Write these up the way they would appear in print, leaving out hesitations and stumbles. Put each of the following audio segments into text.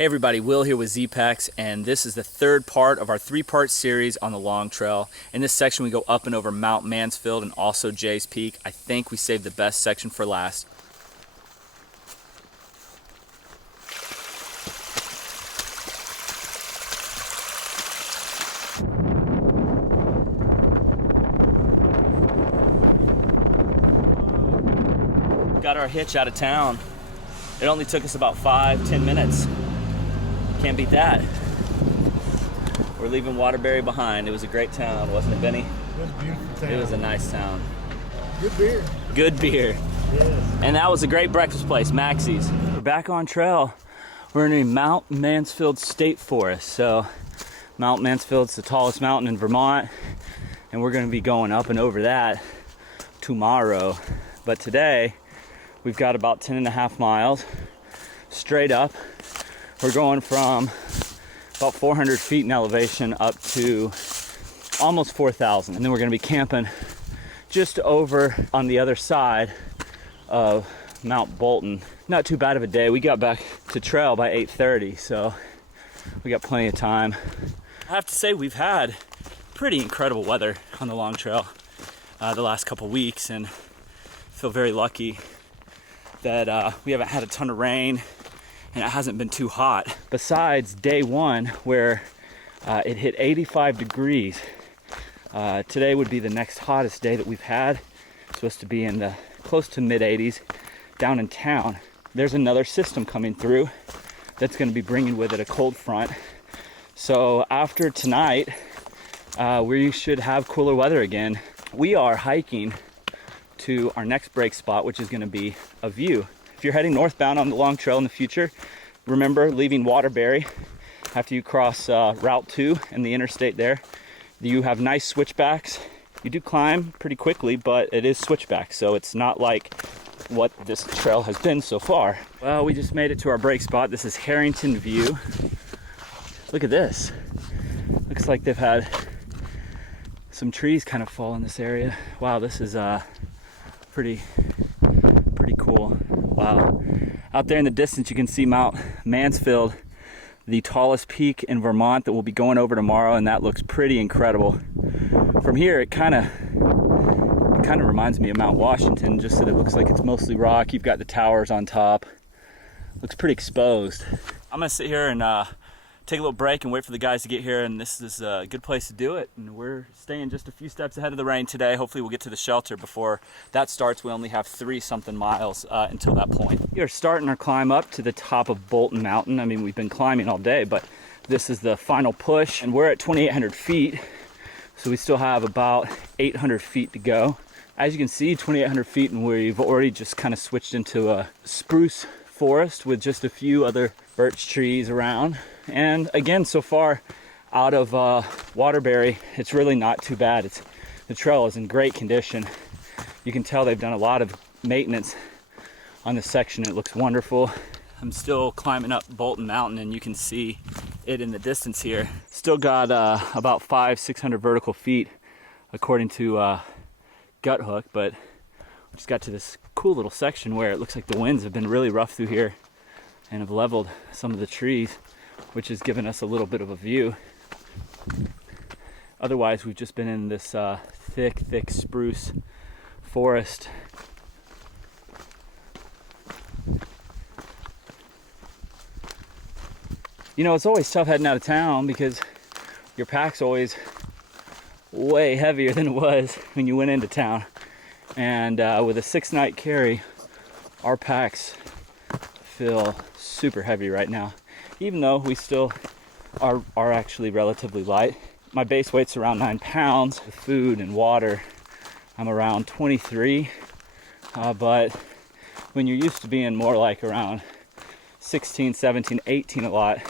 Hey everybody, Will here with Zpacks, and this is the third part of our three-part series on the long trail. In this section we go up and over Mount Mansfield and also Jay's Peak. I think we saved the best section for last. Got our hitch out of town. It only took us about 5-10 minutes. Can't beat that. We're leaving Waterbury behind. It was a great town, wasn't it, Benny? It was a beautiful town. It was a nice town. Good beer. Good beer. Yes. And that was a great breakfast place, Maxie's. We're back on trail. We're in Mount Mansfield State Forest. So Mount Mansfield's the tallest mountain in Vermont, and we're gonna be going up and over that tomorrow. But today, we've got about 10.5 miles straight up. We're going from about 400 feet in elevation up to almost 4,000. And then we're gonna be camping just over on the other side of Mount Bolton. Not too bad of a day. We got back to trail by 8:30, so we got plenty of time. I have to say we've had pretty incredible weather on the long trail the last couple weeks, and feel very lucky that we haven't had a ton of rain and it hasn't been too hot. Besides day one where it hit 85 degrees, today would be the next hottest day that we've had. It's supposed to be in the close to mid 80s down in town. There's another system coming through that's going to be bringing with it a cold front. So after tonight, we should have cooler weather again. We are hiking to our next break spot, which is going to be a view. If you're heading northbound on the long trail in the future, remember leaving Waterbury after you cross Route 2 and the interstate there. You have nice switchbacks. You do climb pretty quickly, but it is switchback, so it's not like what this trail has been so far. Well, we just made it to our break spot. This is Harrington View. Look at this. Looks like they've had some trees kind of fall in this area. Wow, this is pretty cool. Wow. Out there in the distance you can see Mount Mansfield, the tallest peak in Vermont that we'll be going over tomorrow, and that looks pretty incredible. From here it kind of reminds me of Mount Washington, just that it looks like it's mostly rock. You've got the towers on top. Looks pretty exposed. I'm gonna sit here and take a little break and wait for the guys to get here, and this is a good place to do it. And we're staying just a few steps ahead of the rain today. Hopefully we'll get to the shelter before that starts. We only have 3-something miles until that point. We are starting our climb up to the top of Bolton Mountain. I mean, we've been climbing all day, but this is the final push, and we're at 2,800 feet. So we still have about 800 feet to go. As you can see, 2,800 feet, and we've already just kind of switched into a spruce forest with just a few other birch trees around. And again, so far out of Waterbury, it's really not too bad. The trail is in great condition. You can tell they've done a lot of maintenance on this section. It looks wonderful. I'm still climbing up Bolton Mountain, and you can see it in the distance here. Still got about 500-600 vertical feet according to Gut Hook, but we just got to this cool little section where it looks like the winds have been really rough through here and have leveled some of the trees, which has given us a little bit of a view. Otherwise, we've just been in this thick spruce forest. You know, it's always tough heading out of town because your pack's always way heavier than it was when you went into town. And with a 6-night carry, our packs feel super heavy right now, even though we still are actually relatively light. My base weight's around 9 pounds. With food and water, I'm around 23, but when you're used to being more like around 16, 17, 18 a lot,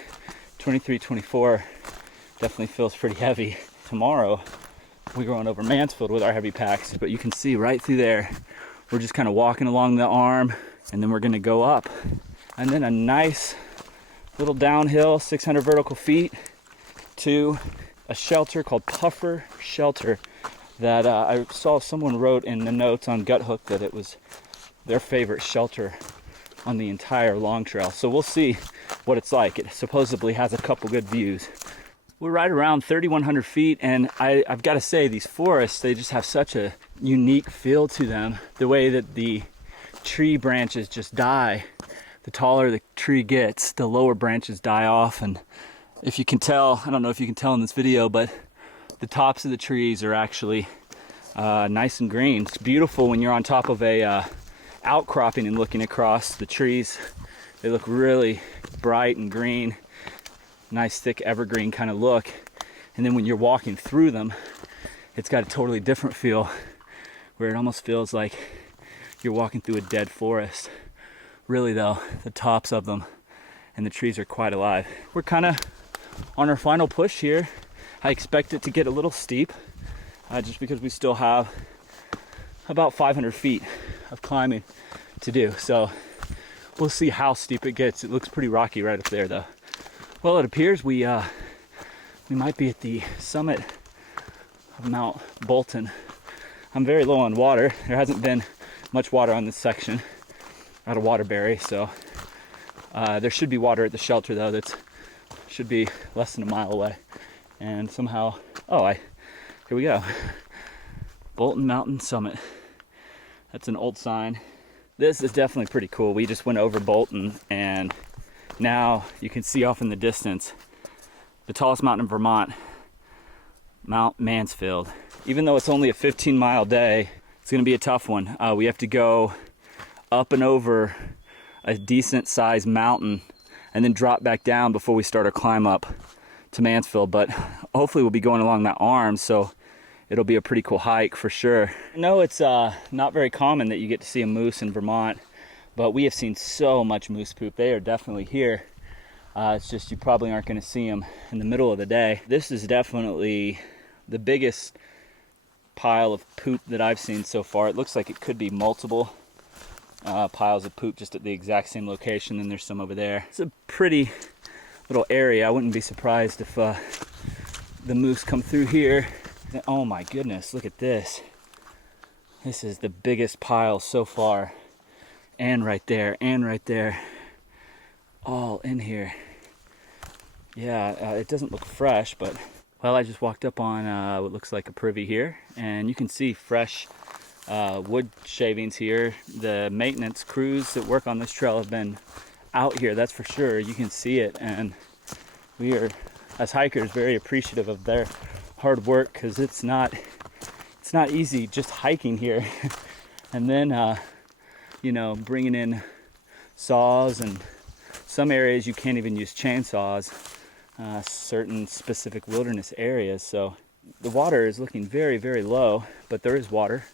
23, 24 definitely feels pretty heavy. Tomorrow we're going over Mansfield with our heavy packs, but you can see right through there, we're just kind of walking along the arm, and then we're gonna go up. And then a nice little downhill, 600 vertical feet, to a shelter called Puffer Shelter that I saw someone wrote in the notes on Gut Hook that it was their favorite shelter on the entire long trail. So we'll see what it's like. It supposedly has a couple good views. We're right around 3,100 feet, and I've got to say, these forests, they just have such a unique feel to them. The way that the tree branches just die. The taller the tree gets, the lower branches die off. And if you can tell, I don't know if you can tell in this video, but the tops of the trees are actually nice and green. It's beautiful when you're on top of a outcropping and looking across the trees. They look really bright and green. Nice thick evergreen kind of look. And then when you're walking through them, it's got a totally different feel, where it almost feels like you're walking through a dead forest. Really though, the tops of them and the trees are quite alive. We're kind of on our final push here. I expect it to get a little steep, just because we still have about 500 feet of climbing to do. So we'll see how steep it gets. It looks pretty rocky right up there though. Well, it appears we might be at the summit of Mount Bolton. I'm very low on water. There hasn't been much water on this section out of Waterbury, so there should be water at the shelter though. That should be less than a mile away. And somehow, here we go. Bolton Mountain Summit. That's an old sign. This is definitely pretty cool. We just went over Bolton, and now you can see off in the distance the tallest mountain in Vermont, Mount Mansfield. Even though it's only a 15-mile day, it's gonna be a tough one. We have to go up and over a decent sized mountain and then drop back down before we start our climb up to Mansfield. But hopefully we'll be going along that arm, so it'll be a pretty cool hike for sure. I know it's not very common that you get to see a moose in Vermont, but we have seen so much moose poop. They are definitely here. It's just you probably aren't going to see them in the middle of the day. This is definitely the biggest pile of poop that I've seen so far. It looks like it could be multiple piles of poop just at the exact same location. Then there's some over there. It's a pretty little area. I wouldn't be surprised if the moose come through here. Oh my goodness, look at this. This is the biggest pile so far. And right there, and right there. All in here. Yeah, it doesn't look fresh, but well, I just walked up on what looks like a privy here, and you can see fresh wood shavings here. The maintenance crews that work on this trail have been out here, that's for sure. You can see it, and we are, as hikers, very appreciative of their hard work, because it's not easy just hiking here. And then you know, bringing in saws, and some areas you can't even use chainsaws, certain specific wilderness areas. So the water is looking very, very low, but there is water.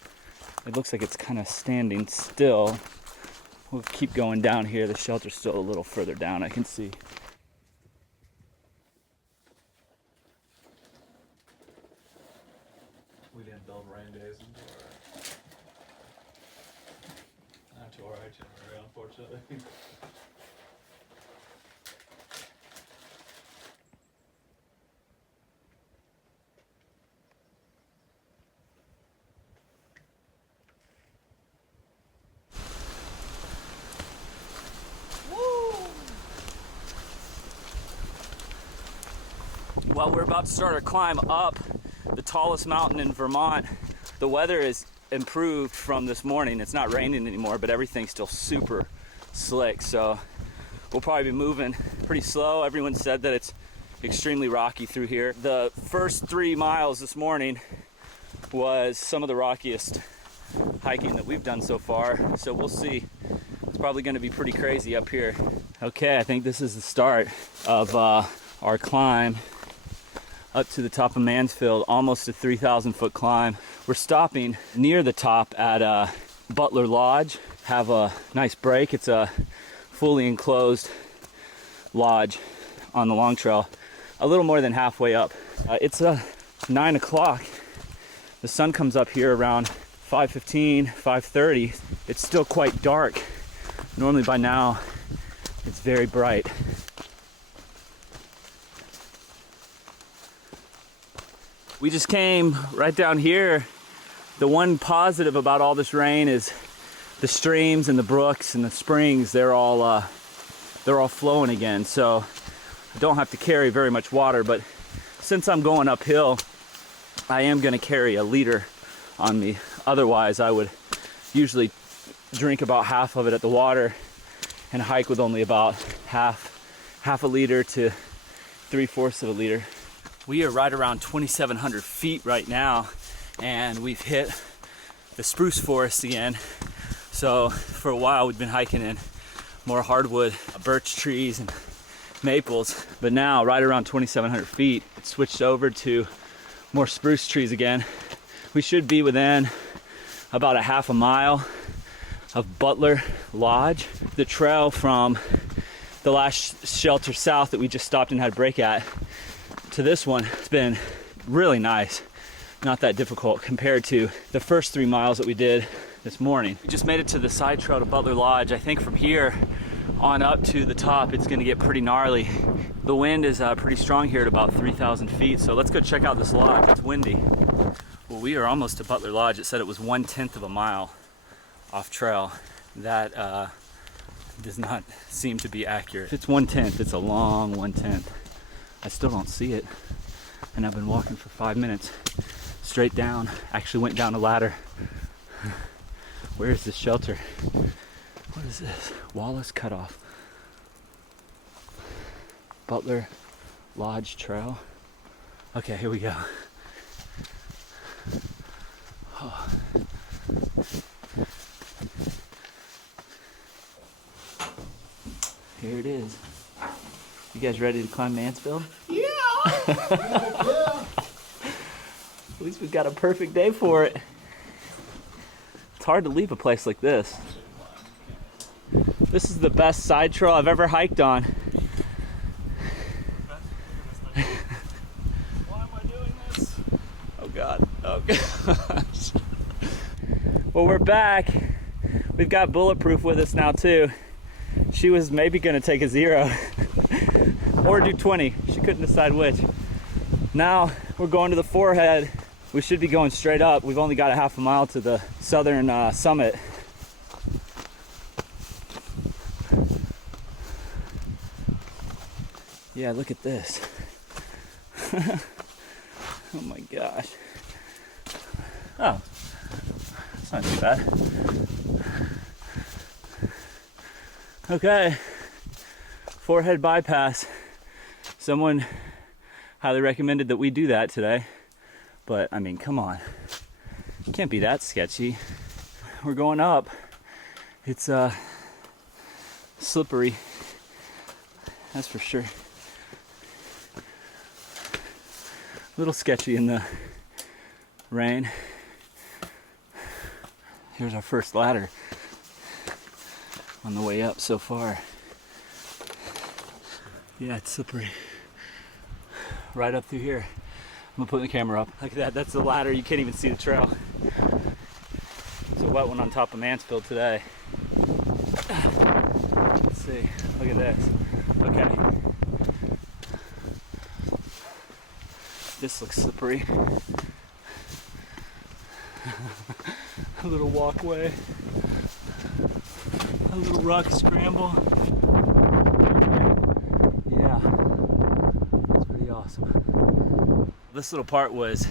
It looks like it's kind of standing still. We'll keep going down here. The shelter's still a little further down, I can see. We didn't build rain days into our itinerary, unfortunately. Well, we're about to start our climb up the tallest mountain in Vermont. The weather is improved from this morning. It's not raining anymore, but everything's still super slick, so we'll probably be moving pretty slow. Everyone said that it's extremely rocky through here. The first 3 miles this morning was some of the rockiest hiking that we've done so far, so we'll see. It's probably going to be pretty crazy up here. Okay, I think this is the start of our climb up to the top of Mansfield, almost a 3,000 foot climb. We're stopping near the top at Butler Lodge. Have a nice break. It's a fully enclosed lodge on the long trail, a little more than halfway up. It's 9 o'clock. The sun comes up here around 5:15, 5:30. It's still quite dark. Normally by now it's very bright. We just came right down here. The one positive about all this rain is the streams and the brooks and the springs, they're all flowing again. So I don't have to carry very much water, but since I'm going uphill, I am going to carry a liter on me. Otherwise, I would usually drink about half of it at the water and hike with only about half a liter to 3/4 of a liter. We are right around 2,700 feet right now, and we've hit the spruce forest again. So for a while we've been hiking in more hardwood, birch trees and maples, but now right around 2,700 feet, it switched over to more spruce trees again. We should be within about a half a mile of Butler Lodge. The trail from the last shelter south that we just stopped and had a break at to this one, it's been really nice. Not that difficult compared to the first 3 miles that we did this morning. We just made it to the side trail to Butler Lodge. I think from here on up to the top, it's gonna get pretty gnarly. The wind is pretty strong here at about 3,000 feet, so let's go check out this lodge. It's windy. Well, we are almost to Butler Lodge. It said it was 1/10 of a mile off trail. That does not seem to be accurate. If it's 1/10, it's a long 1/10. I still don't see it, and I've been walking for 5 minutes straight down. Actually went down a ladder. Where is this shelter? What is this? Wallace Cutoff. Butler Lodge Trail. Okay, here we go. Oh. Here it is. You guys ready to climb Mansfield? Yeah. At least we've got a perfect day for it. It's hard to leave a place like this. This is the best side trail I've ever hiked on. Why am I doing this? Oh God, oh gosh. Well, we're back. We've got Bulletproof with us now too. She was maybe gonna take a 0 or do 20. She couldn't decide which. Now we're going to the forehead. We should be going straight up. We've only got a half a mile to the southern summit. Yeah, look at this. Oh my gosh. Oh, that's not too bad. Okay, forehead bypass. Someone highly recommended that we do that today, but I mean, come on. It can't be that sketchy. We're going up. It's slippery, that's for sure. A little sketchy in the rain. Here's our first ladder on the way up so far. Yeah, it's slippery. Right up through here. I'm gonna put the camera up. Look at that, that's the ladder. You can't even see the trail. It's a wet one on top of Mansfield today. Let's see, look at this. Okay. This looks slippery. A little walkway. A little rock scramble. Yeah, it's pretty awesome. This little part was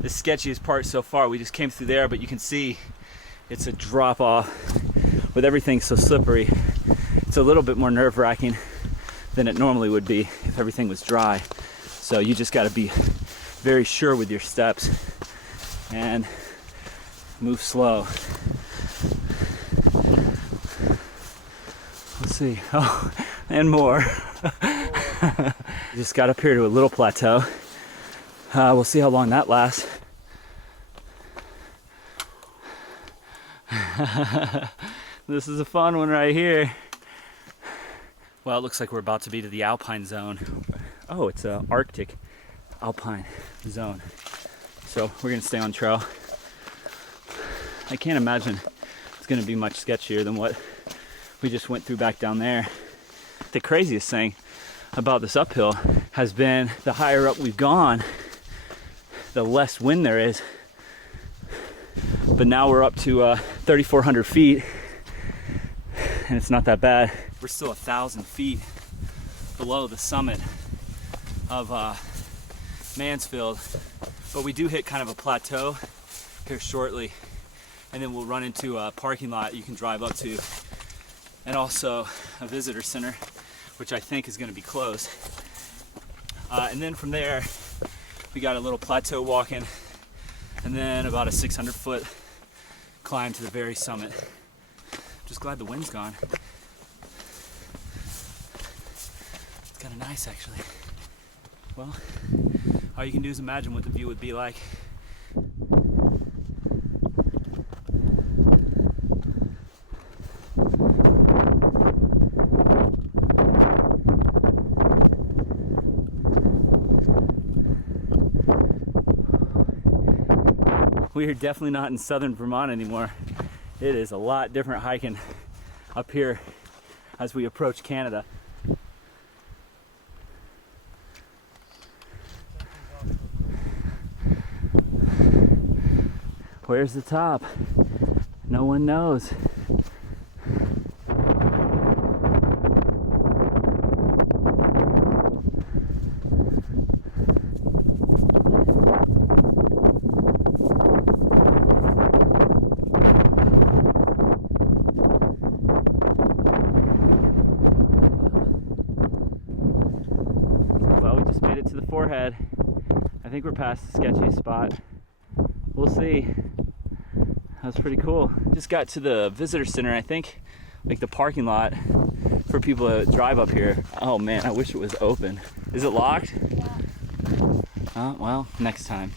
the sketchiest part so far. We just came through there, but you can see it's a drop off with everything so slippery. It's a little bit more nerve-wracking than it normally would be if everything was dry. So you just got to be very sure with your steps and move slow. Let's see. Oh, and more. Just got up here to a little plateau. We'll see how long that lasts. This is a fun one right here. Well, it looks like we're about to be to the alpine zone. Oh, it's a Arctic alpine zone. So we're gonna stay on trail. I can't imagine it's gonna be much sketchier than what we just went through back down there. The craziest thing about this uphill has been the higher up we've gone, the less wind there is. but now we're up to 3,400 feet, and it's not that bad. We're still 1,000 feet below the summit of Mansfield, but we do hit kind of a plateau here shortly, and then we'll run into a parking lot you can drive up to, and also a visitor center, which I think is going to be closed. And then from there, we got a little plateau walking, and then about a 600-foot climb to the very summit. Just glad the wind's gone. It's kind of nice, actually. Well, all you can do is imagine what the view would be like. We are definitely not in southern Vermont anymore. It is a lot different hiking up here as we approach Canada. Where's the top? No one knows. Well, we just made it to the forehead. I think we're past the sketchiest spot. We'll see. That was pretty cool. Just got to the visitor center, I think, like the parking lot for people that drive up here. Oh man, I wish it was open. Is it locked? Yeah. Oh, well, next time.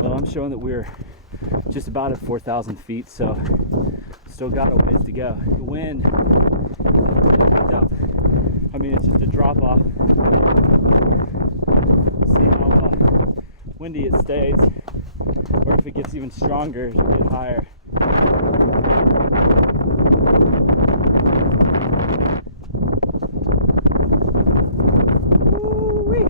Well, I'm showing that we're just about at 4,000 feet, so still got a ways to go. The wind really picked up. I mean, it's just a drop off. We'll see how windy it stays, or if it gets even stronger as we get higher. Woo-wee.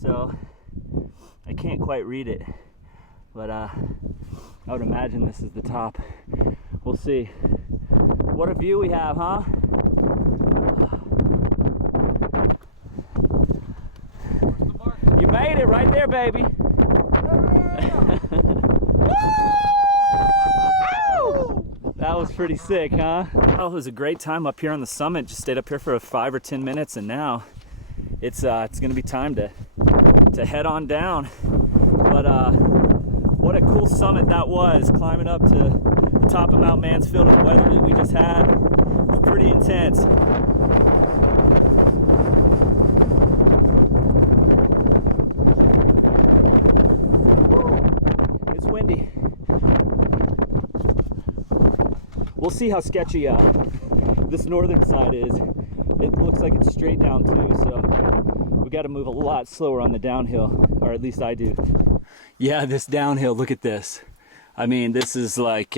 So I can't quite read it, but I would imagine this is the top. We'll see. What a view we have, huh? You made it right there, baby. That was pretty sick, huh? Oh, it was a great time up here on the summit. Just stayed up here for 5 or 10 minutes, and now it's gonna be time to head on down. But what a cool summit that was, climbing up to the top of Mount Mansfield, and the weather that we just had was pretty intense. It's windy. We'll see how sketchy this northern side is. It looks like it's straight down too, so we got to move a lot slower on the downhill, or at least I do. Yeah, this downhill, look at this. I mean, this is like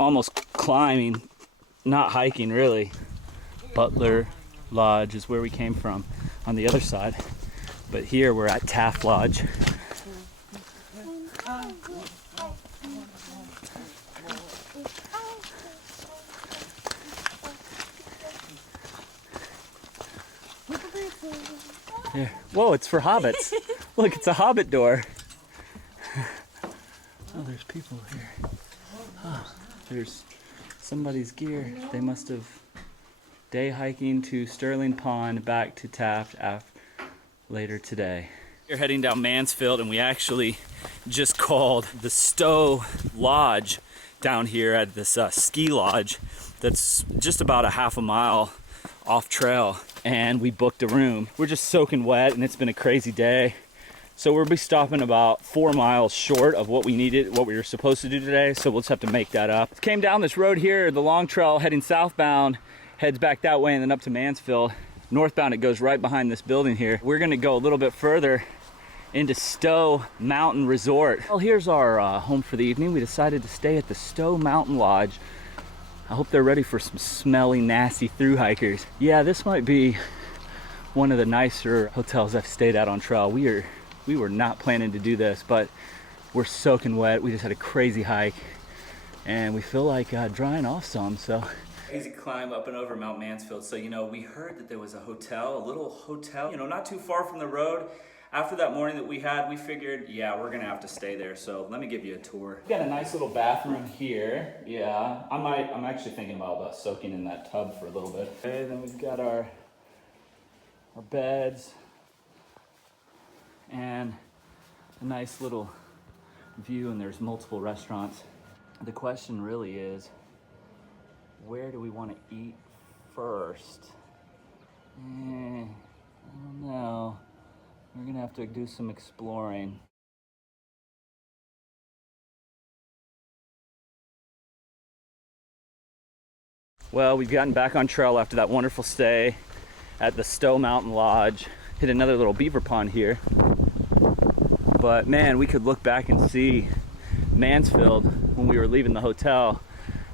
almost climbing, not hiking really. Look Butler Lodge is where we came from on the other side. But here we're at Taft Lodge. Here. Whoa, it's for hobbits. Look, it's a hobbit door. Oh, there's people here. Oh, there's somebody's gear. They must have day hiking to Sterling Pond, back to Taft later today. We're heading down Mansfield, and we actually just called the Stowe Lodge down here at this ski lodge that's just about a half a mile off trail, and we booked a room. We're just soaking wet, and it's been a crazy day. So we'll be stopping about 4 miles short of what we were supposed to do today, so we'll just have to make that up. Came down this road here, the long trail heading southbound, heads back that way and then up to Mansfield. Northbound, it goes right behind this building here. We're gonna go a little bit further into Stowe Mountain Resort. Well, here's our home for the evening. We decided to stay at the Stowe Mountain Lodge. I hope they're ready for some smelly, nasty thru hikers. Yeah, this might be one of the nicer hotels I've stayed at on trail. We were not planning to do this, but we're soaking wet. We just had a crazy hike, and we feel like drying off some, so. Crazy climb up and over Mount Mansfield. So, we heard that there was a little hotel, not too far from the road. After that morning that we had, we figured, yeah, we're gonna have to stay there. So let me give you a tour. We got a nice little bathroom here. Yeah, I'm actually thinking about soaking in that tub for a little bit. Okay, then we've got our beds and a nice little view, and there's multiple restaurants. The question really is, where do we want to eat first? I don't know. We're gonna have to do some exploring. Well, we've gotten back on trail after that wonderful stay at the Stowe Mountain Lodge. Hit another little beaver pond here. But man, we could look back and see Mansfield when we were leaving the hotel,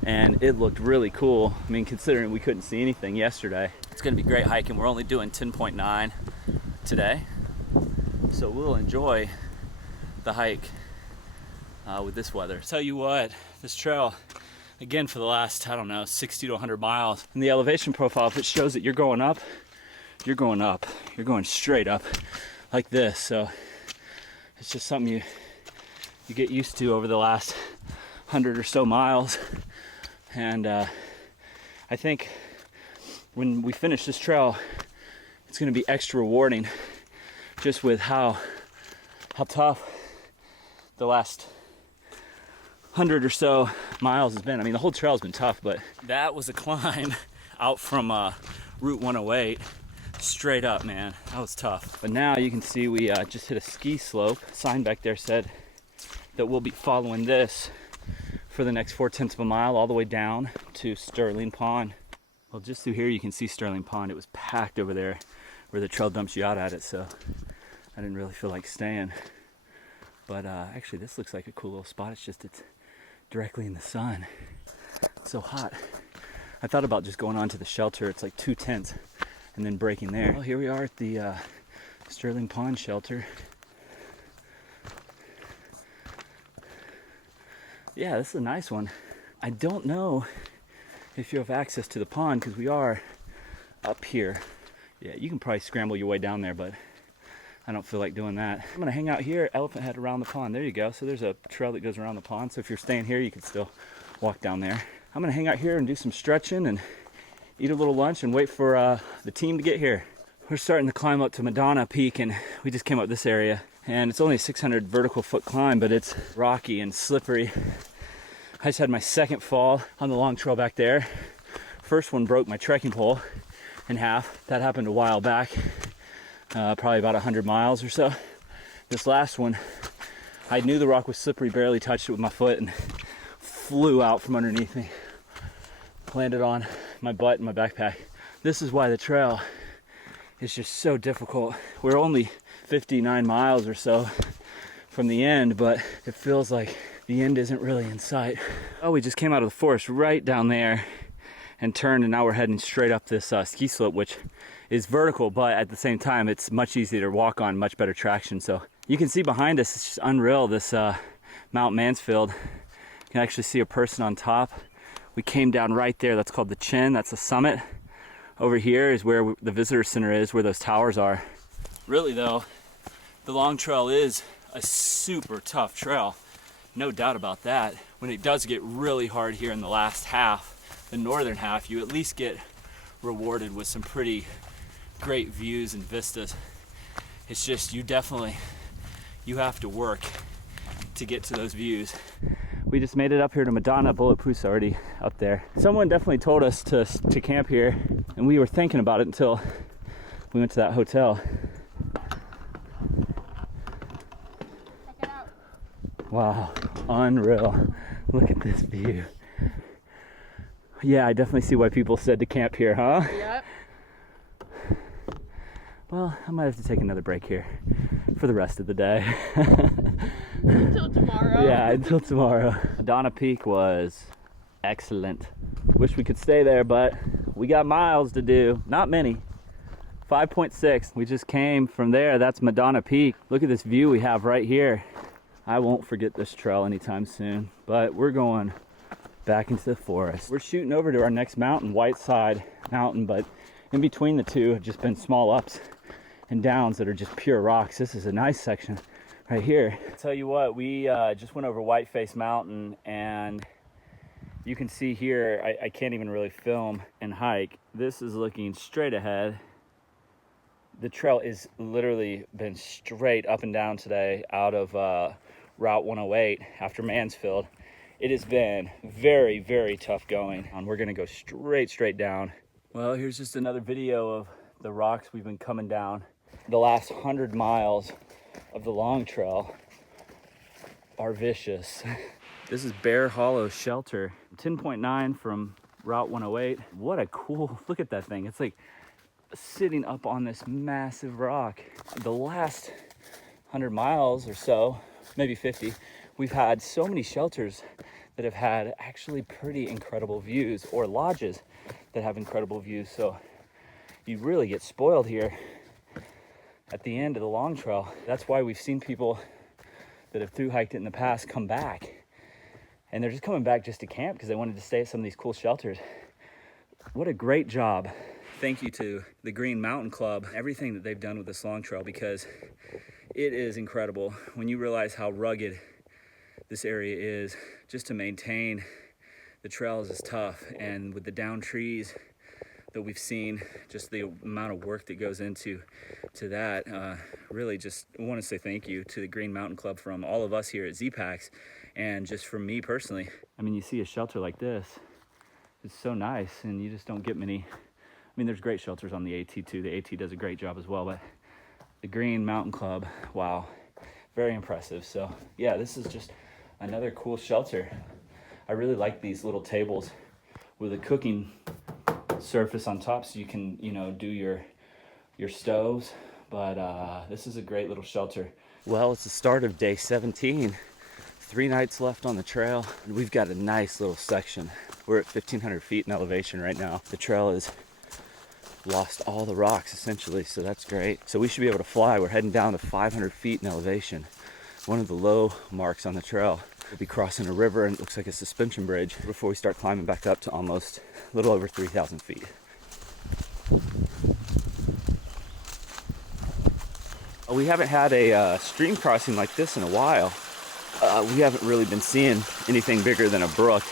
and it looked really cool. I mean, considering we couldn't see anything yesterday. It's gonna be great hiking. We're only doing 10.9 today. So we'll enjoy the hike with this weather. Tell you what, this trail, again, for the last, 60 to 100 miles, in the elevation profile, if it shows that you're going up, you're going up. You're going straight up like this. So it's just something you get used to over the last 100 or so miles. And I think when we finish this trail, it's going to be extra rewarding, just with how tough the last 100 or so miles has been. I mean, the whole trail has been tough, but that was a climb out from Route 108 straight up, man. That was tough. But now you can see we just hit a ski slope. Sign back there said that we'll be following this for the next 4/10 of a mile all the way down to Sterling Pond. Well, just through here you can see Sterling Pond. It was packed over there where the trail dumps you out at it, so I didn't really feel like staying. But actually this looks like a cool little spot. It's directly in the sun. It's so hot. I thought about just going on to the shelter. It's like 2 tents and then breaking there. Well, here we are at the Sterling Pond shelter. Yeah, this is a nice one. I don't know if you have access to the pond because we are up here. Yeah, you can probably scramble your way down there, but I don't feel like doing that. I'm gonna hang out here, Elephant Head around the pond. There you go. So there's a trail that goes around the pond. So if you're staying here, you can still walk down there. I'm gonna hang out here and do some stretching and eat a little lunch and wait for the team to get here. We're starting to climb up to Madonna Peak, and we just came up this area. And it's only a 600 vertical foot climb, but it's rocky and slippery. I just had my second fall on the long trail back there. First one broke my trekking pole in half. That happened a while back, probably about 100 miles or so. This last one, I knew the rock was slippery, barely touched it with my foot, and flew out from underneath me. Landed on my butt and my backpack. This is why the trail is just so difficult. We're only 59 miles or so from the end, but it feels like the end isn't really in sight. Oh, we just came out of the forest right down there, and turned, and now we're heading straight up this ski slope, which is vertical, but at the same time, it's much easier to walk on, much better traction. So you can see behind us, it's just unreal, this Mount Mansfield. You can actually see a person on top. We came down right there, that's called the Chin, that's the summit. Over here is where the visitor center is, where those towers are. Really though, the long trail is a super tough trail, no doubt about that. When it does get really hard here in the last half, the northern half, you at least get rewarded with some pretty great views and vistas. It's just, you have to work to get to those views. We just made it up here to Madonna. Bulletproof's already up there. Someone definitely told us to camp here, and we were thinking about it until we went to that hotel. Check it out. Wow, unreal. Look at this view. Yeah, I definitely see why people said to camp here, huh? Yep. Well, I might have to take another break here for the rest of the day. Until tomorrow. Yeah, until tomorrow. Madonna Peak was excellent. Wish we could stay there, but we got miles to do. Not many. 5.6. We just came from there. That's Madonna Peak. Look at this view we have right here. I won't forget this trail anytime soon, but we're going back into the forest. We're shooting over to our next mountain, Whiteside Mountain, but in between the two have just been small ups and downs that are just pure rocks. This is a nice section right here. I'll tell you what, we just went over Whiteface Mountain, and you can see here, I can't even really film and hike. This is looking straight ahead. The trail is literally been straight up and down today out of Route 108 after Mansfield. It has been very, very tough going, and we're gonna go straight down. Well, here's just another video of the rocks we've been coming down. The last 100 miles of the long trail are vicious. This is Bear Hollow Shelter, 10.9 from Route 108. What a cool, look at that thing. It's like sitting up on this massive rock. The last 100 miles or so, maybe 50, we've had so many shelters that have had actually pretty incredible views, or lodges that have incredible views. So you really get spoiled here at the end of the long trail. That's why we've seen people that have thru hiked it in the past come back, and they're just coming back just to camp because they wanted to stay at some of these cool shelters. What a great job. Thank you to the Green Mountain Club, everything that they've done with this long trail, because it is incredible when you realize how rugged this area is. Just to maintain the trails is tough, and with the down trees that we've seen, just the amount of work that goes into that, really just want to say thank you to the Green Mountain Club from all of us here at Zpacks, and just from me personally. I mean, you see a shelter like this, it's so nice, and you just don't get many. I mean, there's great shelters on the AT too. The AT does a great job as well, but the Green Mountain Club, wow, very impressive. So yeah, this is just another cool shelter. I really like these little tables with a cooking surface on top, so you can, you know, do your stoves. But this is a great little shelter. Well, it's the start of day 17. 3 nights left on the trail, and we've got a nice little section. We're at 1,500 feet in elevation right now. The trail has lost all the rocks essentially, so that's great. So we should be able to fly. We're heading down to 500 feet in elevation. One of the low marks on the trail. We'll be crossing a river, and it looks like a suspension bridge before we start climbing back up to almost a little over 3,000 feet. We haven't had a stream crossing like this in a while. We haven't really been seeing anything bigger than a brook.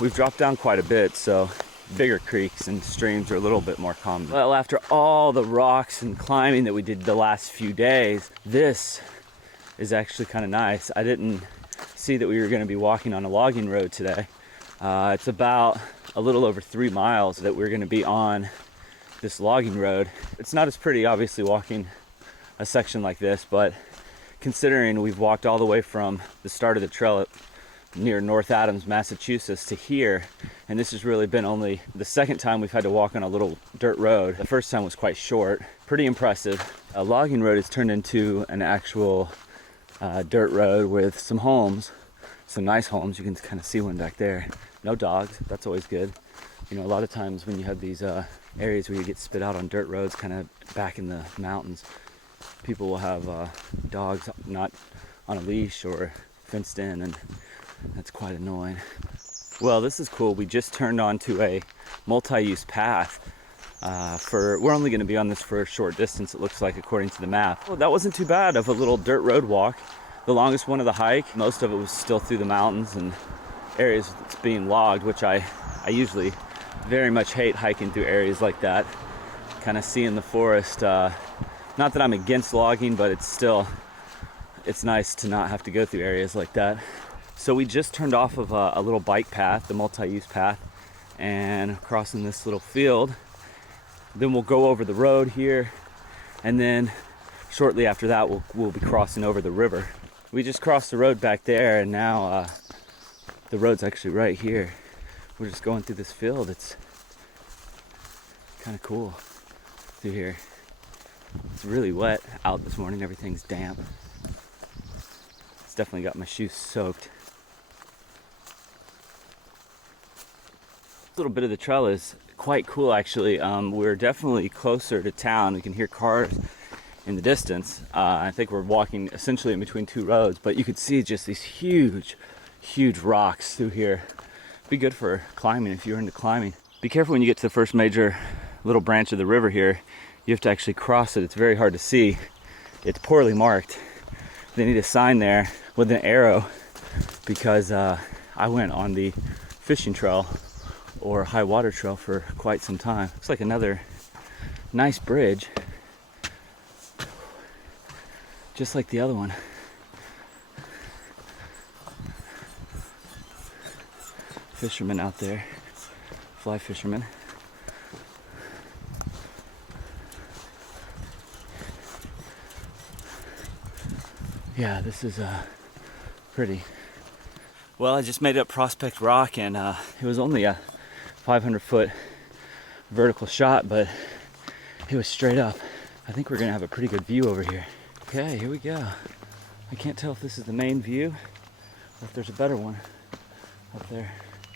We've dropped down quite a bit, so bigger creeks and streams are a little bit more common. Well, after all the rocks and climbing that we did the last few days, this is actually kind of nice. I didn't see that we were going to be walking on a logging road today. It's about a little over 3 miles that we're going to be on this logging road. It's not as pretty, obviously, walking a section like this, but considering we've walked all the way from the start of the trail near North Adams, Massachusetts to here, and this has really been only the second time we've had to walk on a little dirt road. The first time was quite short. Pretty impressive. A logging road has turned into an actual dirt road with some homes, some nice homes. You can kind of see one back there. No dogs, that's always good. You know, a lot of times when you have these areas where you get spit out on dirt roads, kind of back in the mountains, people will have dogs not on a leash or fenced in, and that's quite annoying. Well, this is cool. We just turned onto a multi-use path. We're only going to be on this for a short distance, it looks like, according to the map. Well, that wasn't too bad of a little dirt road walk. The longest one of the hike. Most of it was still through the mountains and areas that's being logged, which I usually very much hate hiking through areas like that. Kind of seeing the forest. Not that I'm against logging, but it's nice to not have to go through areas like that. So we just turned off of a little bike path, the multi-use path, and crossing this little field. Then we'll go over the road here, and then shortly after that we'll be crossing over the river. We just crossed the road back there, and now the road's actually right here. We're just going through this field. It's kind of cool through here. It's really wet out this morning. Everything's damp. It's definitely got my shoes soaked. A little bit of the trail is quite cool, actually. We're definitely closer to town. We can hear cars in the distance. I think we're walking essentially in between two roads, but you could see just these huge rocks through here. Be good for climbing if you're into climbing. Be careful when you get to the first major little branch of the river here. You have to actually cross it. It's very hard to see. It's poorly marked. They need a sign there with an arrow, because I went on the fishing trail or high water trail for quite some time. Looks like another nice bridge, just like the other one. Fishermen out there, fly fishermen. Yeah, this is pretty. Well, I just made up Prospect Rock, and it was only a 500-foot vertical shot, but it was straight up. I think we're gonna have a pretty good view over here. Okay, here we go. I can't tell if this is the main view or if there's a better one up there.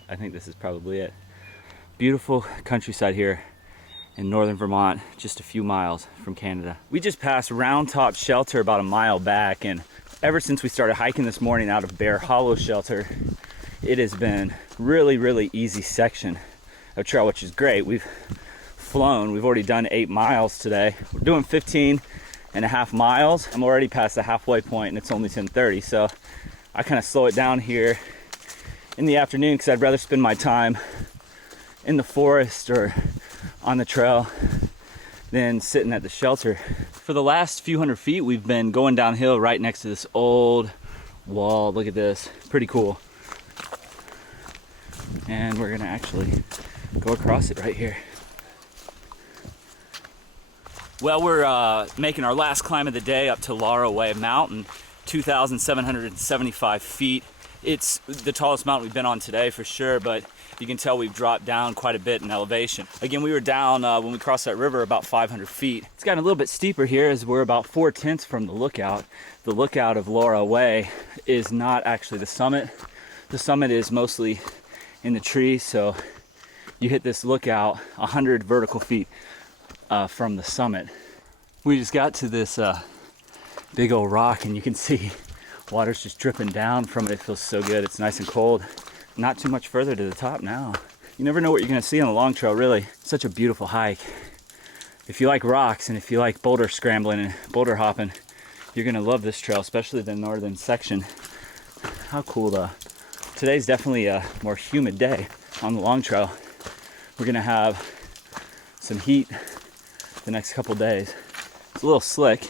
I think this is probably it. Beautiful countryside here in northern Vermont, just a few miles from Canada. We just passed Round Top Shelter about a mile back, and ever since we started hiking this morning out of Bear Hollow Shelter, it has been really easy section of trail, which is great. We've flown. We've already done 8 miles today. We're doing 15.5 miles. I'm already past the halfway point, and it's only 10:30, so I kind of slow it down here in the afternoon because I'd rather spend my time in the forest or on the trail than sitting at the shelter. For the last few hundred feet, we've been going downhill right next to this old wall. Look at this, pretty cool. And we're gonna actually go across it right here. Well, we're making our last climb of the day up to Lauroway Mountain, 2,775 feet. It's the tallest mountain we've been on today for sure, but you can tell we've dropped down quite a bit in elevation. Again, we were down when we crossed that river about 500 feet. It's gotten a little bit steeper here as we're about 4/10 from the lookout. The lookout of Lauroway is not actually the summit. The summit is mostly in the trees, so you hit this lookout 100 vertical feet from the summit. We just got to this big old rock, and you can see water's just dripping down from it. It feels so good. It's nice and cold. Not too much further to the top now. You never know what you're gonna see on the long trail, really. Such a beautiful hike. If you like rocks and if you like boulder scrambling and boulder hopping, you're gonna love this trail, especially the northern section. How cool though. Today's definitely a more humid day on the long trail. We're gonna have some heat the next couple days. It's a little slick.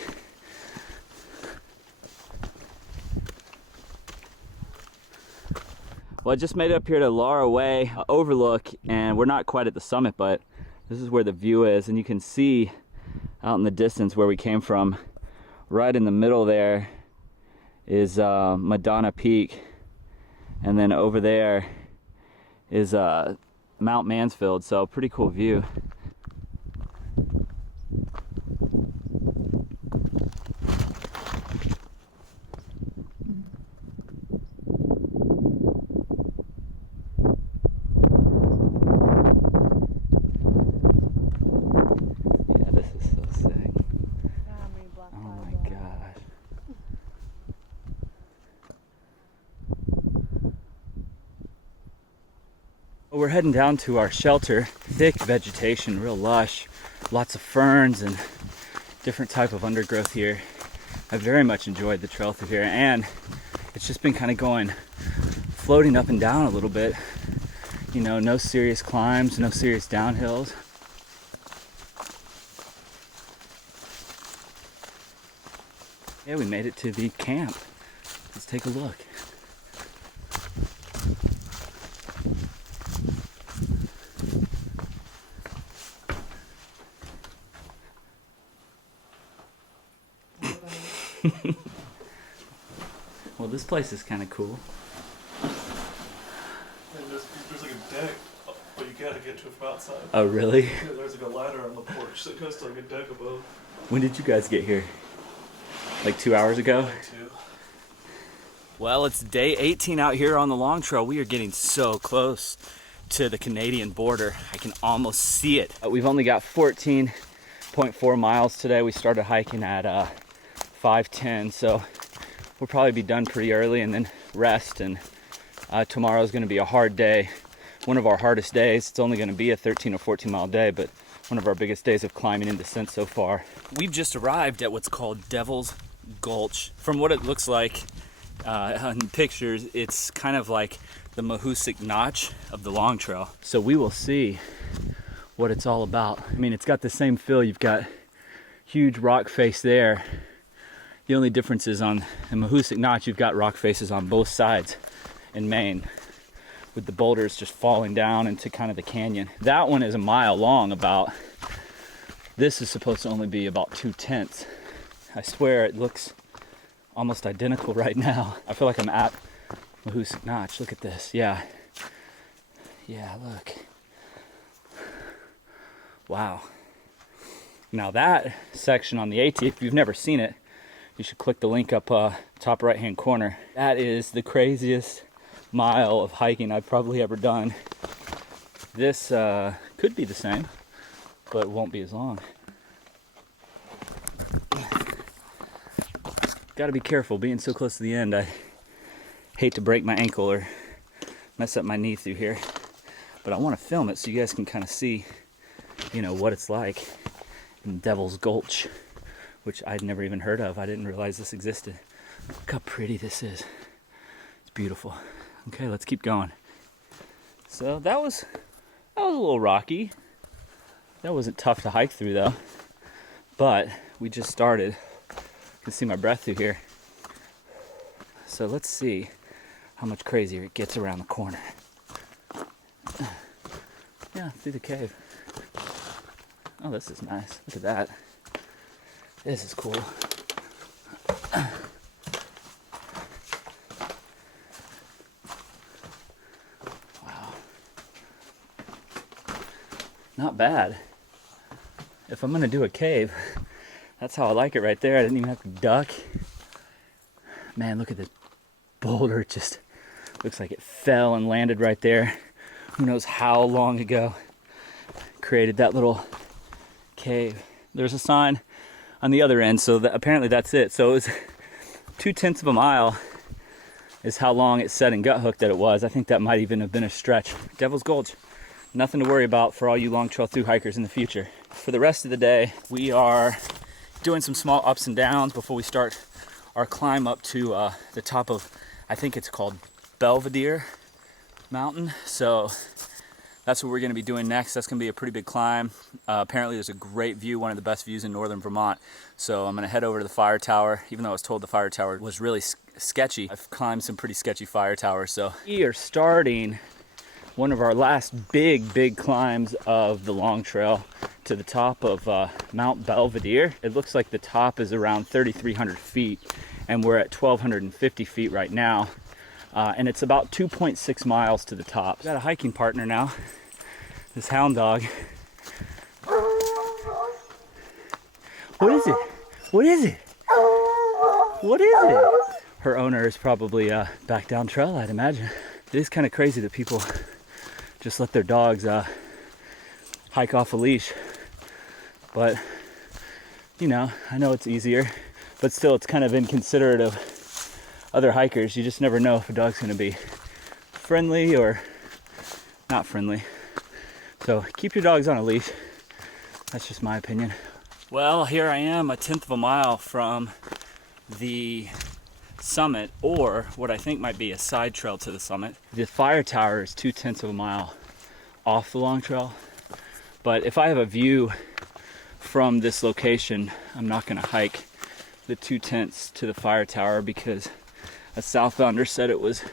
Well, I just made it up here to Lauroway Overlook, and we're not quite at the summit, but this is where the view is, and you can see out in the distance where we came from. Right in the middle there is Madonna Peak, and then over there is Mount Mansfield, so pretty cool view. We're heading down to our shelter. Thick vegetation, real lush, lots of ferns and different type of undergrowth here. I very much enjoyed the trail through here, and it's just been kind of floating up and down a little bit. You know, no serious climbs, no serious downhills. Yeah, we made it to the camp. Let's take a look. Well, this place is kind of cool. And there's like a deck, but you gotta get to it from outside. Oh, really? Yeah, there's like a ladder on the porch that goes to like a deck above. When did you guys get here? Like 2 hours ago? Like two. Well, it's day 18 out here on the long trail. We are getting so close to the Canadian border. I can almost see it. We've only got 14.4 miles today. We started hiking at 5:10, so we'll probably be done pretty early and then rest. And tomorrow's going to be a hard day, one of our hardest days. It's only going to be a 13 or 14 mile day, but one of our biggest days of climbing and descent so far. We've just arrived at what's called Devil's Gulch. From what it looks like on pictures, it's kind of like the Mahoosuc Notch of the long trail. So we will see what it's all about. I mean, it's got the same feel. You've got huge rock face there. The only difference is on the Mahoosuc Notch, you've got rock faces on both sides in Maine, with the boulders just falling down into kind of the canyon. That one is a mile long about. This is supposed to only be about 2/10. I swear it looks almost identical right now. I feel like I'm at Mahoosuc Notch. Look at this. Yeah. Yeah, look. Wow. Now that section on the AT, if you've never seen it, you should click the link up top right hand corner. That is the craziest mile of hiking I've probably ever done. This could be the same, but it won't be as long. Gotta be careful being so close to the end. I hate to break my ankle or mess up my knee through here, but I want to film it so you guys can kind of see, you know, what it's like in Devil's Gulch, which I'd never even heard of. I didn't realize this existed. Look how pretty this is. It's beautiful. Okay, let's keep going. So that was a little rocky. That wasn't tough to hike through though. But we just started. You can see my breath through here. So let's see how much crazier it gets around the corner. Yeah, through the cave. Oh, this is nice. Look at that. This is cool. Wow. Not bad. If I'm gonna do a cave, that's how I like it right there. I didn't even have to duck. Man, look at this boulder. It just looks like it fell and landed right there. Who knows how long ago created that little cave. There's a sign on the other end, so apparently that's it. So it was 2/10 of a mile is how long it said in Gut Hook that it was. I think that might even have been a stretch. Devil's Gulch, nothing to worry about for all you long trail thru hikers in the future. For the rest of the day, we are doing some small ups and downs before we start our climb up to the top of, I think it's called Belvedere Mountain. So that's what we're going to be doing next. That's going to be a pretty big climb. Apparently there's a great view, one of the best views in northern Vermont. So I'm going to head over to the fire tower, even though I was told the fire tower was really sketchy. I've climbed some pretty sketchy fire towers. So we are starting one of our last big climbs of the long trail to the top of Mount Belvedere. It looks like the top is around 3,300 feet and we're at 1,250 feet right now. And it's about 2.6 miles to the top. Got a hiking partner now, this hound dog. What is it? What is it? What is it? Her owner is probably back down trail, I'd imagine. It is kind of crazy that people just let their dogs hike off a leash. But, you know, I know it's easier, but still it's kind of inconsiderate of other hikers. You just never know if a dog's gonna be friendly or not friendly. So keep your dogs on a leash. That's just my opinion. Well, here I am, a 1/10 of a mile from the summit, or what I think might be a side trail to the summit. The fire tower is 2/10 of a mile off the long trail, but if I have a view from this location, I'm not gonna hike the 2/10 to the fire tower because a southbounder said it was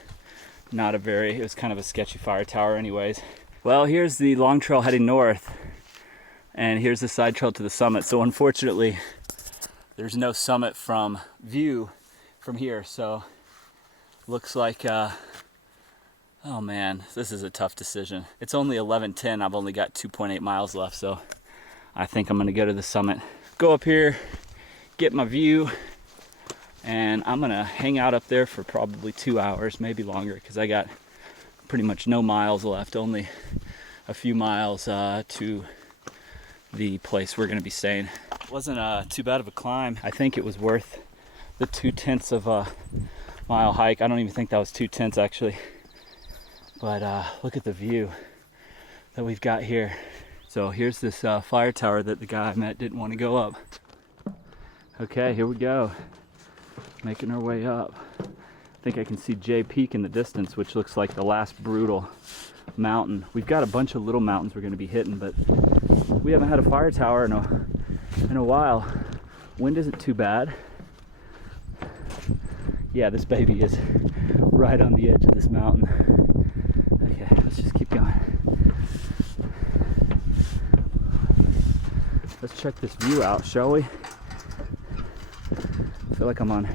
it was kind of a sketchy fire tower anyways. Well, here's the long trail heading north, and here's the side trail to the summit. So unfortunately, there's no summit from view from here. So looks like, oh man, this is a tough decision. It's only 11:10. I've only got 2.8 miles left. So I think I'm gonna go to the summit, go up here, get my view, and I'm gonna hang out up there for probably 2 hours, maybe longer, because I got pretty much no miles left, only a few miles to the place we're gonna be staying. It wasn't too bad of a climb. I think it was worth the 2/10 of a mile hike. I don't even think that was 2/10 actually. But look at the view that we've got here. So here's this fire tower that the guy I met didn't want to go up. Okay, here we go. Making our way up. I think I can see Jay Peak in the distance, which looks like the last brutal mountain. We've got a bunch of little mountains we're going to be hitting, but we haven't had a fire tower in a while. Wind isn't too bad. Yeah, this baby is right on the edge of this mountain. Okay, let's just keep going. Let's check this view out, shall we? I feel like I'm on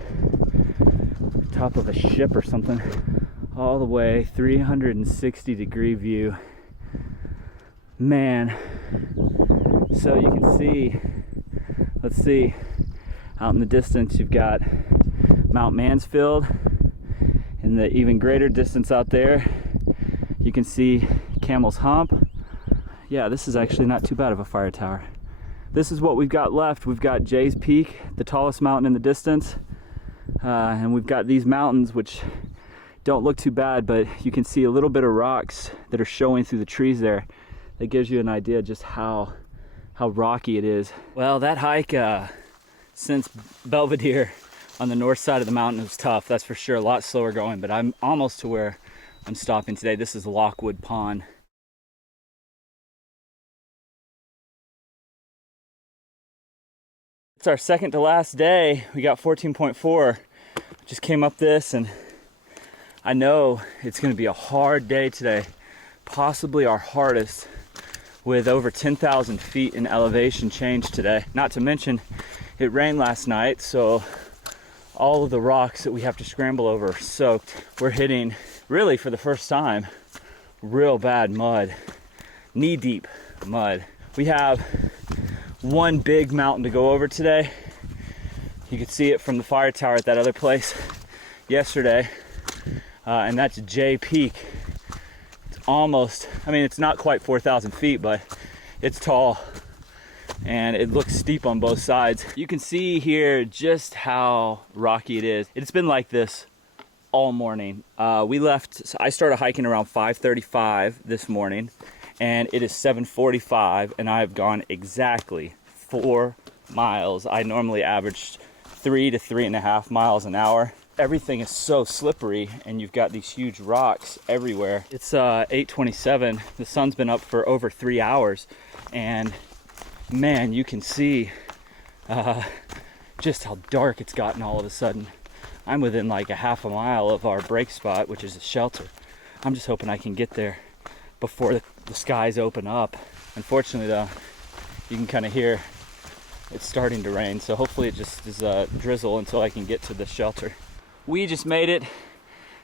top of a ship or something. All the way, 360-degree view. Man, so you can see, let's see, out in the distance you've got Mount Mansfield. In the even greater distance out there, you can see Camel's Hump. Yeah, this is actually not too bad of a fire tower. This is what we've got left. We've got Jay's Peak, the tallest mountain in the distance. And we've got these mountains which don't look too bad, but you can see a little bit of rocks that are showing through the trees there. That gives you an idea just how rocky it is. Well, that hike since Belvedere on the north side of the mountain was tough, that's for sure. A lot slower going, but I'm almost to where I'm stopping today. This is Lockwood Pond. It's our second to last day. We got 14.4. Just came up this, and I know it's going to be a hard day today, possibly our hardest, with over 10,000 feet in elevation change today. Not to mention, it rained last night, so all of the rocks that we have to scramble over are soaked. We're hitting, really for the first time, real bad mud, knee-deep mud. We have one big mountain to go over today. You could see it from the fire tower at that other place yesterday, and that's Jay Peak. It's almost, I mean, it's not quite 4,000 feet, but it's tall and it looks steep on both sides. You can see here just how rocky it is. It's been like this all morning. We left, so I started hiking around 5:35 this morning, and it is 7:45, and I've gone exactly 4 miles. I normally average 3 to 3.5 miles an hour. Everything is so slippery, and you've got these huge rocks everywhere. It's 8:27. The sun's been up for over 3 hours, and man, you can see just how dark it's gotten all of a sudden. I'm within like a half a mile of our break spot, which is a shelter. I'm just hoping I can get there before the skies open up. Unfortunately though, you can kind of hear it's starting to rain, so hopefully it just is a drizzle until I can get to the shelter. We just made it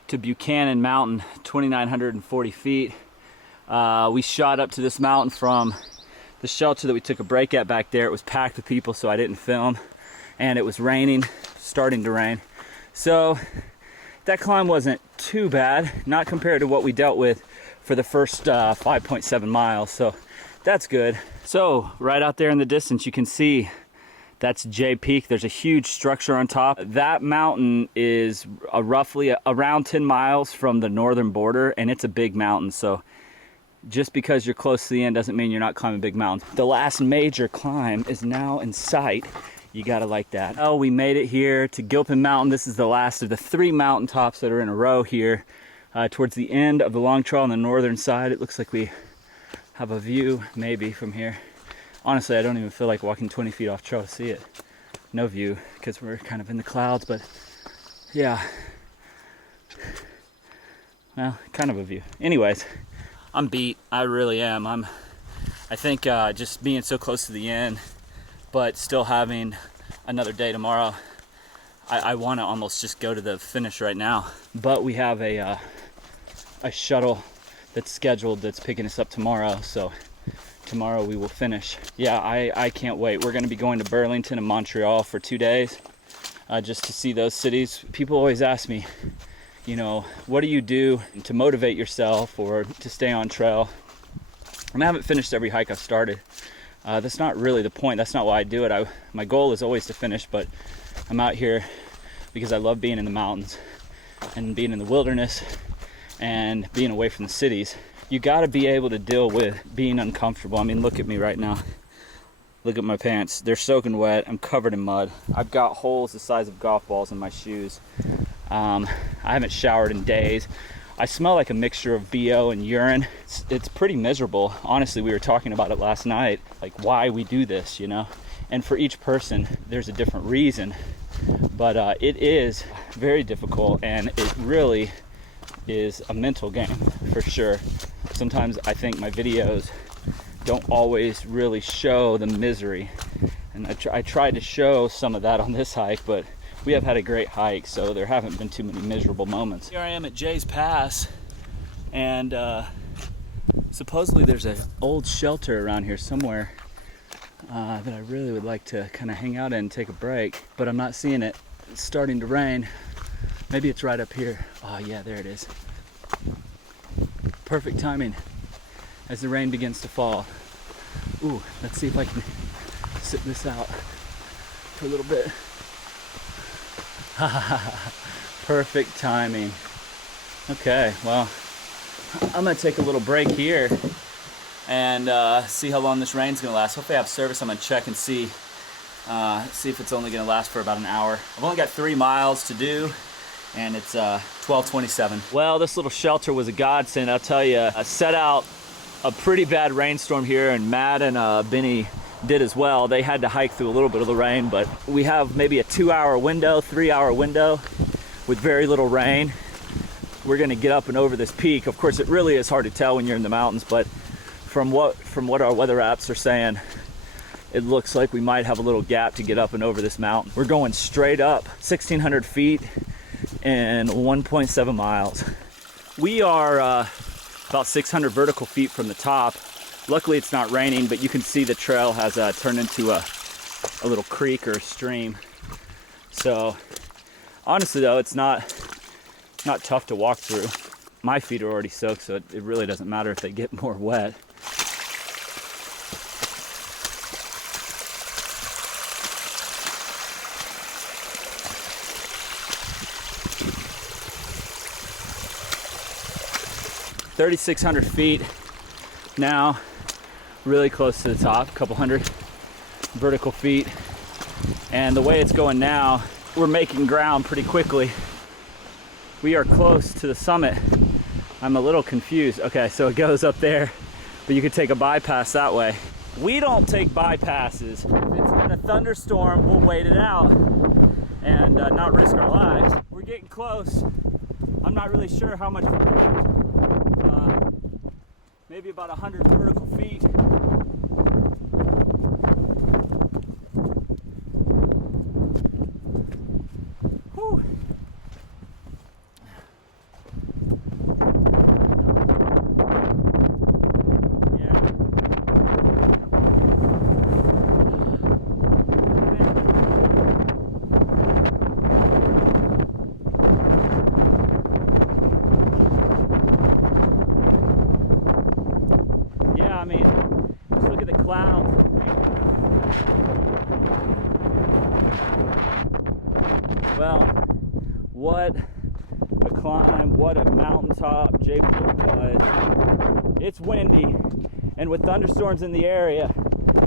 to Buchanan Mountain, 2,940 feet. We shot up to this mountain from the shelter that we took a break at back there. It was packed with people, so I didn't film, and it was raining, starting to rain. So that climb wasn't too bad, not compared to what we dealt with for the first 5.7 miles, so that's good. So right out there in the distance, you can see that's Jay Peak. There's a huge structure on top. That mountain is roughly around 10 miles from the northern border, and it's a big mountain, so just because you're close to the end doesn't mean you're not climbing big mountains. The last major climb is now in sight. You gotta like that. Oh, we made it here to Gilpin Mountain. This is the last of the 3 mountaintops that are in a row here. Towards the end of the long trail on the northern side, it looks like we have a view maybe from here. Honestly, I don't even feel like walking 20 feet off trail to see it. No view because we're kind of in the clouds, but yeah. Well, kind of a view. Anyways, I'm beat. I really am. I think just being so close to the end, but still having another day tomorrow, I want to almost just go to the finish right now. But we have a shuttle that's scheduled that's picking us up tomorrow, so tomorrow we will finish. Yeah, I can't wait. We're going to be going to Burlington and Montreal for 2 days just to see those cities. People always ask me, you know, what do you do to motivate yourself or to stay on trail? And I haven't finished every hike I've started. That's not really the point. That's not why I do it. My goal is always to finish, but I'm out here because I love being in the mountains and being in the wilderness and being away from the cities. You got to be able to deal with being uncomfortable. I mean, look at me right now. Look at my pants. They're soaking wet. I'm covered in mud. I've got holes the size of golf balls in my shoes. I haven't showered in days. I smell like a mixture of BO and urine. It's pretty miserable. Honestly, we were talking about it last night, like why we do this, you know? And for each person, there's a different reason. But it is very difficult, and it really is a mental game for sure. Sometimes I think my videos don't always really show the misery, and I tried to show some of that on this hike, but we have had a great hike, so there haven't been too many miserable moments. Here I am at Jay's Pass, and supposedly there's an old shelter around here somewhere that I really would like to kind of hang out in and take a break, but I'm not seeing it. It's starting to rain. Maybe it's right up here. Oh yeah, there it is. Perfect timing as the rain begins to fall. Ooh, let's see if I can sit this out for a little bit. Perfect timing. Okay, well, I'm gonna take a little break here and see how long this rain's gonna last. Hopefully I have service. I'm gonna check and see if it's only gonna last for about an hour. I've only got 3 miles to do, and it's 12:27. Well, this little shelter was a godsend, I'll tell you. I set out a pretty bad rainstorm here, and Matt and Benny did as well. They had to hike through a little bit of the rain, but we have maybe a 2-hour window, 3-hour window with very little rain. We're gonna get up and over this peak. Of course, it really is hard to tell when you're in the mountains, but from what our weather apps are saying, it looks like we might have a little gap to get up and over this mountain. We're going straight up 1,600 feet in 1.7 miles. We are about 600 vertical feet from the top. Luckily it's not raining, but you can see the trail has turned into a little creek or a stream. So honestly though, it's not tough to walk through. My feet are already soaked, so it really doesn't matter if they get more wet. .3,600 feet now, really close to the top, a couple hundred vertical feet. And the way it's going now, we're making ground pretty quickly. We are close to the summit. I'm a little confused. Okay, so it goes up there, but you could take a bypass that way. We don't take bypasses. If it's been a thunderstorm, we'll wait it out and not risk our lives. We're getting close. I'm not really sure how much further. Maybe about 100 vertical feet. Whew. Yeah, I mean, just look at the clouds. Well, what a a climb, what a mountaintop J was. It's windy, and with thunderstorms in the area,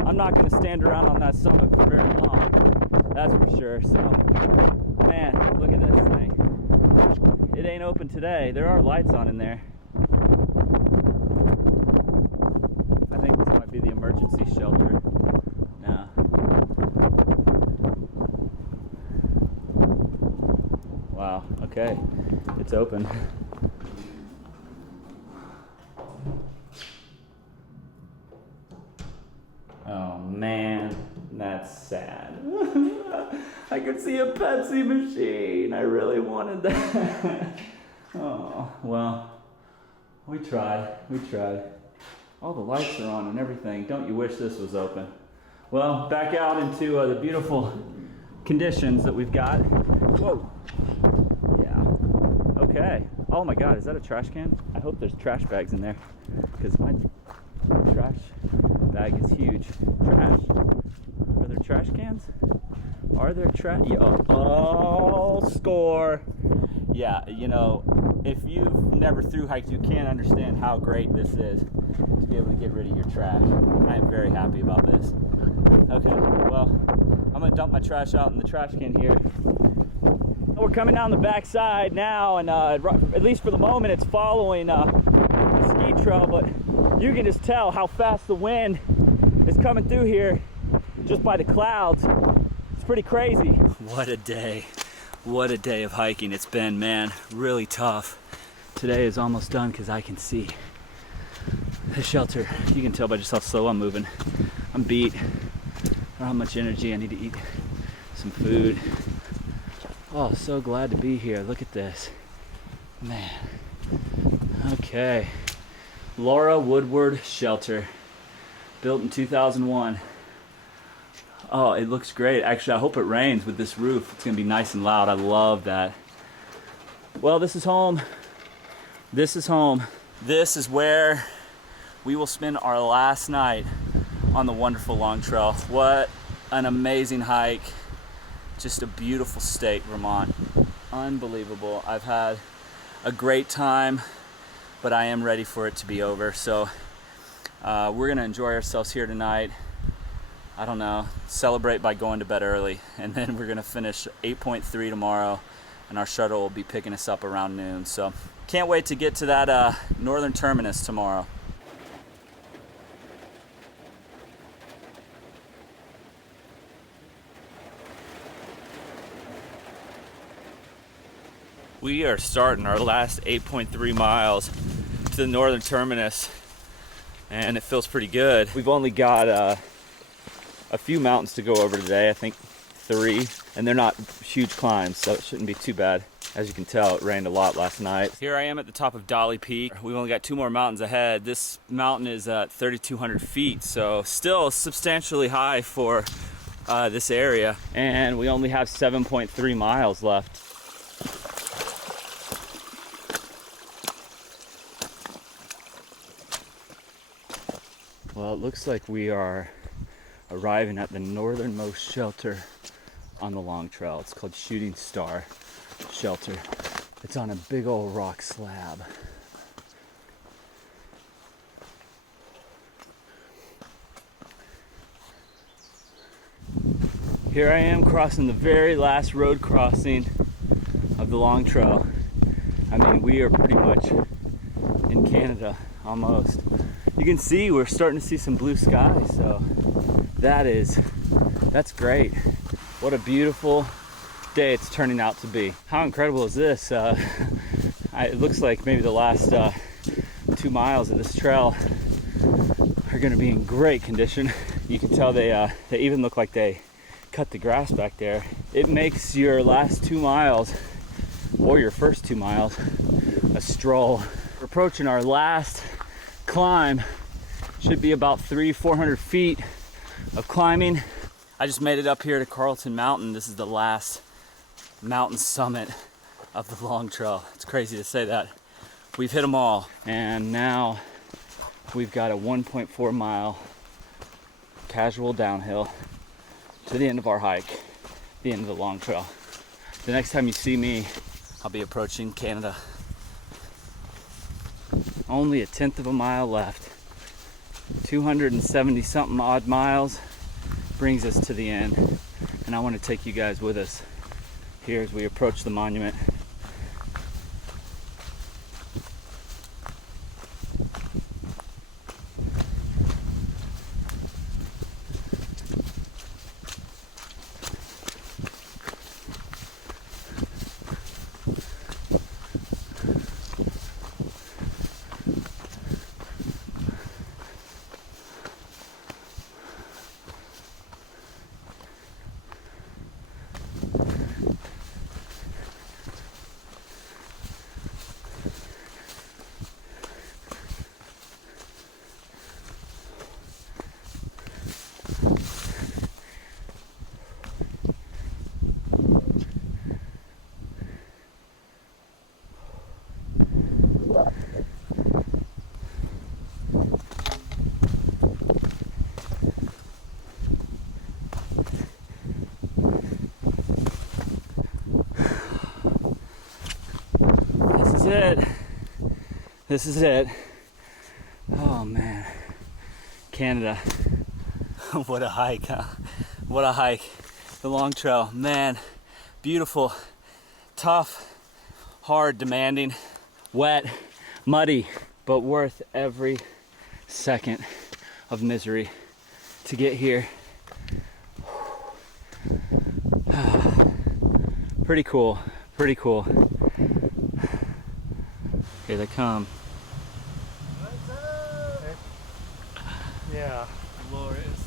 I'm not going to stand around on that summit for very long. That's for sure. So, man, look at this thing. It ain't open today. There are lights on in there. I think this might be the emergency shelter. No. Wow, okay. It's open. Oh man, that's sad. I could see a Pepsi machine. I really wanted that. Oh, well, we tried. All the lights are on and everything. Don't you wish this was open? Well, back out into the beautiful conditions that we've got. Whoa. Yeah. Okay. Oh my God, is that a trash can? I hope there's trash bags in there, because my trash bag is huge. Trash. Are there trash cans? Are there trash? Oh, score. Yeah, you know, if you've never thru hiked, you can't understand how great this is to be able to get rid of your trash. I am very happy about this. Okay, well, I'm gonna dump my trash out in the trash can here. We're coming down the back side now, and at least for the moment, it's following the ski trail, but you can just tell how fast the wind is coming through here just by the clouds. It's pretty crazy. What a day. What a day of hiking it's been, man. Really tough. Today is almost done because I can see the shelter. You can tell by just how slow I'm moving. I'm beat. I don't have much energy. I need to eat some food. Oh, so glad to be here. Look at this. Man. Okay. Laura Woodward Shelter. Built in 2001. Oh, it looks great. Actually, I hope it rains with this roof. It's gonna be nice and loud. I love that. Well, this is home. This is home. This is where we will spend our last night on the wonderful Long Trail. What an amazing hike. Just a beautiful state, Vermont. Unbelievable. I've had a great time, but I am ready for it to be over. So we're gonna enjoy ourselves here tonight. I don't know, celebrate by going to bed early, and then we're gonna finish 8.3 tomorrow, and our shuttle will be picking us up around noon. So can't wait to get to that Northern Terminus tomorrow. We are starting our last 8.3 miles to the Northern Terminus, and it feels pretty good. We've only got a few mountains to go over today, I think 3, and they're not huge climbs, so it shouldn't be too bad. As you can tell, it rained a lot last night. Here I am at the top of Dolly Peak. We've only got 2 more mountains ahead. This mountain is at 3,200 feet, so still substantially high for this area, and we only have 7.3 miles left. Well, it looks like we are arriving at the northernmost shelter on the Long Trail. It's called Shooting Star Shelter. It's on a big old rock slab. Here I am crossing the very last road crossing of the Long Trail. I mean, we are pretty much in Canada, almost. You can see we're starting to see some blue skies, so that's great. What a beautiful day it's turning out to be. How incredible is this? It looks like maybe the last 2 miles of this trail are going to be in great condition. You can tell they even look like they cut the grass back there. It makes your last 2 miles or your first 2 miles a stroll. We're approaching our last climb. Should be about 300-400 feet of climbing. I just made it up here to Carlton Mountain. This is the last mountain summit of the Long Trail. It's crazy to say that. We've hit them all. And now we've got a 1.4 mile casual downhill to the end of our hike, the end of the Long Trail. The next time you see me, I'll be approaching Canada. Only 1/10 of a mile left. 270 something odd miles brings us to the end. And I want to take you guys with us here as we approach the monument. This is it. Oh man, Canada. What a hike, huh? What a hike. The long trail, man, beautiful, tough, hard, demanding, wet, muddy, but worth every second of misery to get here. Pretty cool, pretty cool. Here they come. Yeah. Glorious.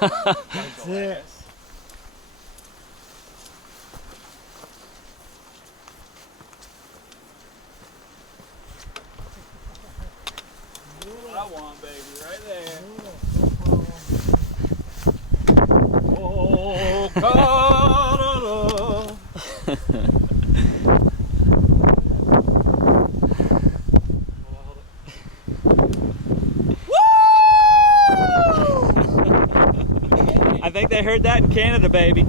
That's it. What I want, baby, right there. Oh, Oh, I think they heard that in Canada, baby.